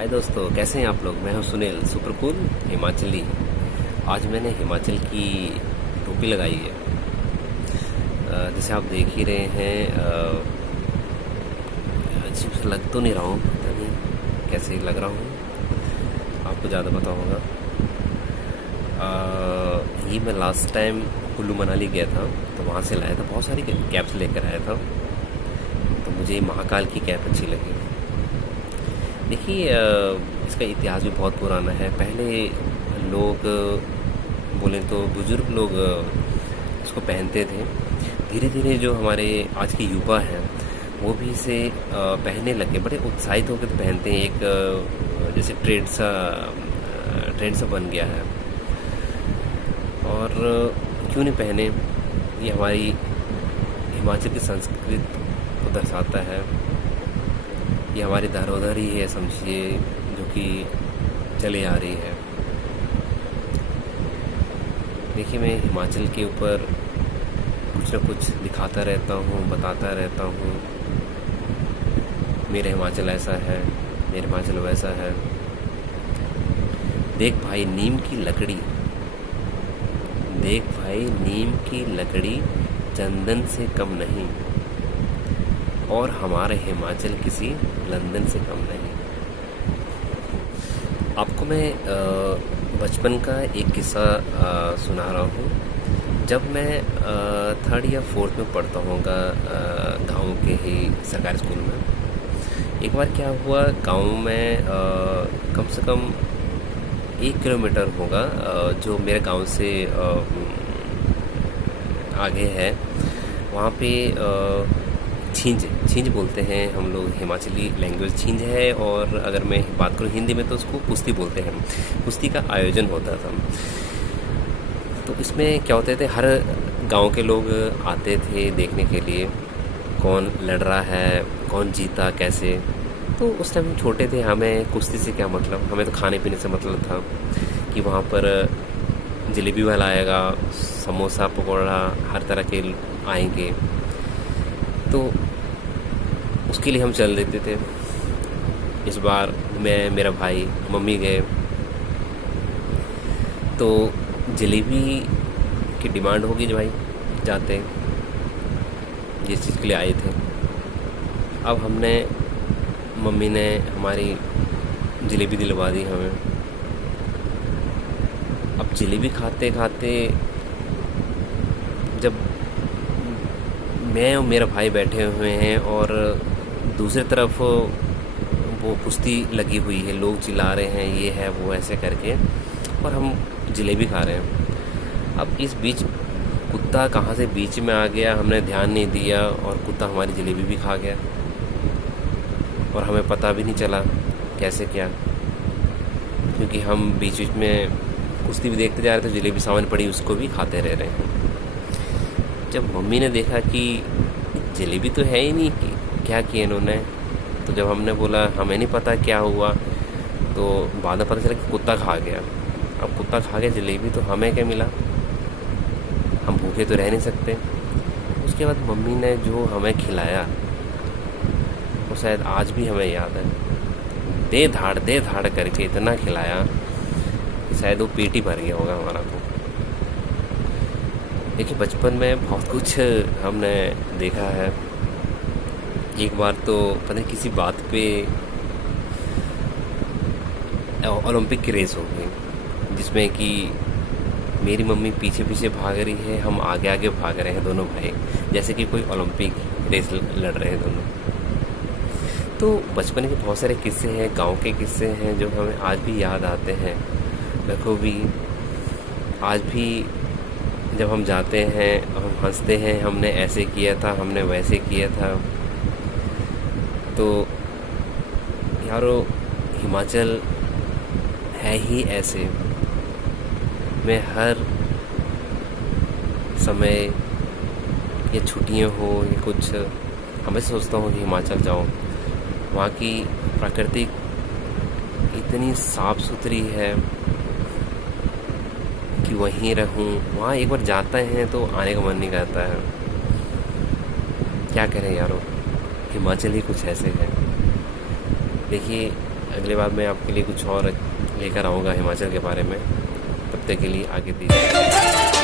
हाय दोस्तों, कैसे हैं आप लोग। मैं हूं सुनील, सुपर कूल हिमाचली। आज मैंने हिमाचल की टोपी लगाई है। जैसे आप देख ही रहे हैं, अजीब सा लग तो नहीं रहा हूँ, पता नहीं कैसे लग रहा हूँ, आपको ज़्यादा पता होगा। ये मैं लास्ट टाइम कुल्लू मनाली गया था, तो वहाँ से लाया था, बहुत सारी कैप्स लेकर आया था। तो मुझे महाकाल की कैप अच्छी लगी। देखिए, इसका इतिहास भी बहुत पुराना है। पहले लोग, बोलें तो बुज़ुर्ग लोग, इसको पहनते थे। धीरे धीरे जो हमारे आज के युवा हैं वो भी इसे पहनने लगे, बड़े उत्साहित होकर पहनते हैं। एक जैसे ट्रेंड सा बन गया है। और क्यों नहीं पहने, ये हमारी हिमाचल की संस्कृति को दर्शाता है। ये हमारी धरोहर ही है, समझिए, जो कि चली आ रही है। देखिए, मैं हिमाचल के ऊपर कुछ न कुछ दिखाता रहता हूँ, बताता रहता हूँ। मेरा हिमाचल ऐसा है, मेरा हिमाचल वैसा है। देख भाई नीम की लकड़ी, देख भाई नीम की लकड़ी चंदन से कम नहीं, और हमारे हिमाचल किसी लंदन से कम नहीं। आपको मैं बचपन का एक किस्सा सुना रहा हूँ। जब मैं 3rd या 4th में पढ़ता होगा, गांव के ही सरकारी स्कूल में, एक बार क्या हुआ, गांव में कम से कम 1 किलोमीटर होगा, जो मेरे गांव से आगे है, वहाँ पे छींज बोलते हैं हम लोग, हिमाचली लैंग्वेज छींज है। और अगर मैं बात करूँ हिंदी में तो उसको कुश्ती बोलते हैं। कुश्ती का आयोजन होता था। तो इसमें क्या होते थे, हर गांव के लोग आते थे देखने के लिए, कौन लड़ रहा है, कौन जीता कैसे। तो उस टाइम हम छोटे थे, हमें कुश्ती से क्या मतलब, हमें तो खाने पीने से मतलब था कि वहाँ पर जलेबी वाला आएगा, समोसा पकौड़ा हर तरह के आएंगे, तो उसके लिए हम चल देते थे। इस बार मैं, मेरा भाई, मम्मी गए, तो जलेबी की डिमांड होगी जो भाई जाते, जिस चीज़ के लिए आए थे। अब मम्मी ने हमारी जलेबी दिलवा दी हमें। अब जलेबी खाते खाते जब मैं और मेरा भाई बैठे हुए हैं और दूसरी तरफ वो कुश्ती लगी हुई है, लोग चिल्ला रहे हैं, ये है वो ऐसे करके, और हम जलेबी खा रहे हैं। अब इस बीच कुत्ता कहाँ से बीच में आ गया, हमने ध्यान नहीं दिया, और कुत्ता हमारी जलेबी भी खा गया, और हमें पता भी नहीं चला कैसे क्या, क्योंकि हम बीच बीच में कुश्ती भी देखते जा रहे थे, जलेबी सामने पड़ी उसको भी खाते रह रहे हैं। जब मम्मी ने देखा कि जलेबी तो है ही नहीं, कि क्या किया इन्होंने, तो जब हमने बोला हमें नहीं पता क्या हुआ, तो बाद में पता चला कि कुत्ता खा गया। अब कुत्ता खा गया जलेबी, तो हमें क्या मिला, हम भूखे तो रह नहीं सकते। उसके बाद मम्मी ने जो हमें खिलाया वो शायद आज भी हमें याद है। दे धाड़ करके इतना खिलाया कि शायद वो पेट ही भर गया होगा हमारा। तो देखिए, बचपन में बहुत कुछ हमने देखा है। एक बार तो पता नहीं किसी बात पे ओलंपिक की रेस हो गई, जिसमें कि मेरी मम्मी पीछे पीछे भाग रही है, हम आगे आगे भाग रहे हैं दोनों भाई, जैसे कि कोई ओलंपिक रेस लड़ रहे हैं दोनों। तो बचपन के बहुत सारे किस्से हैं, गांव के किस्से हैं, जो हमें आज भी याद आते हैं बखूबी। आज भी जब हम जाते हैं हम हंसते हैं, हमने ऐसे किया था, हमने वैसे किया था। तो यारो, हिमाचल है ही ऐसे। मैं हर समय, ये छुट्टियां हो या कुछ, हमें सोचता हूँ कि हिमाचल जाऊँ। वहाँ की प्रकृति इतनी साफ़ सुथरी है कि वहीं रहूं। वहाँ एक बार जाते हैं तो आने का मन नहीं करता है। क्या करें यारो, हिमाचल ही कुछ ऐसे है। देखिए, अगली बार मैं आपके लिए कुछ और लेकर आऊँगा हिमाचल के बारे में। तब तक के लिए आगे दीजिए।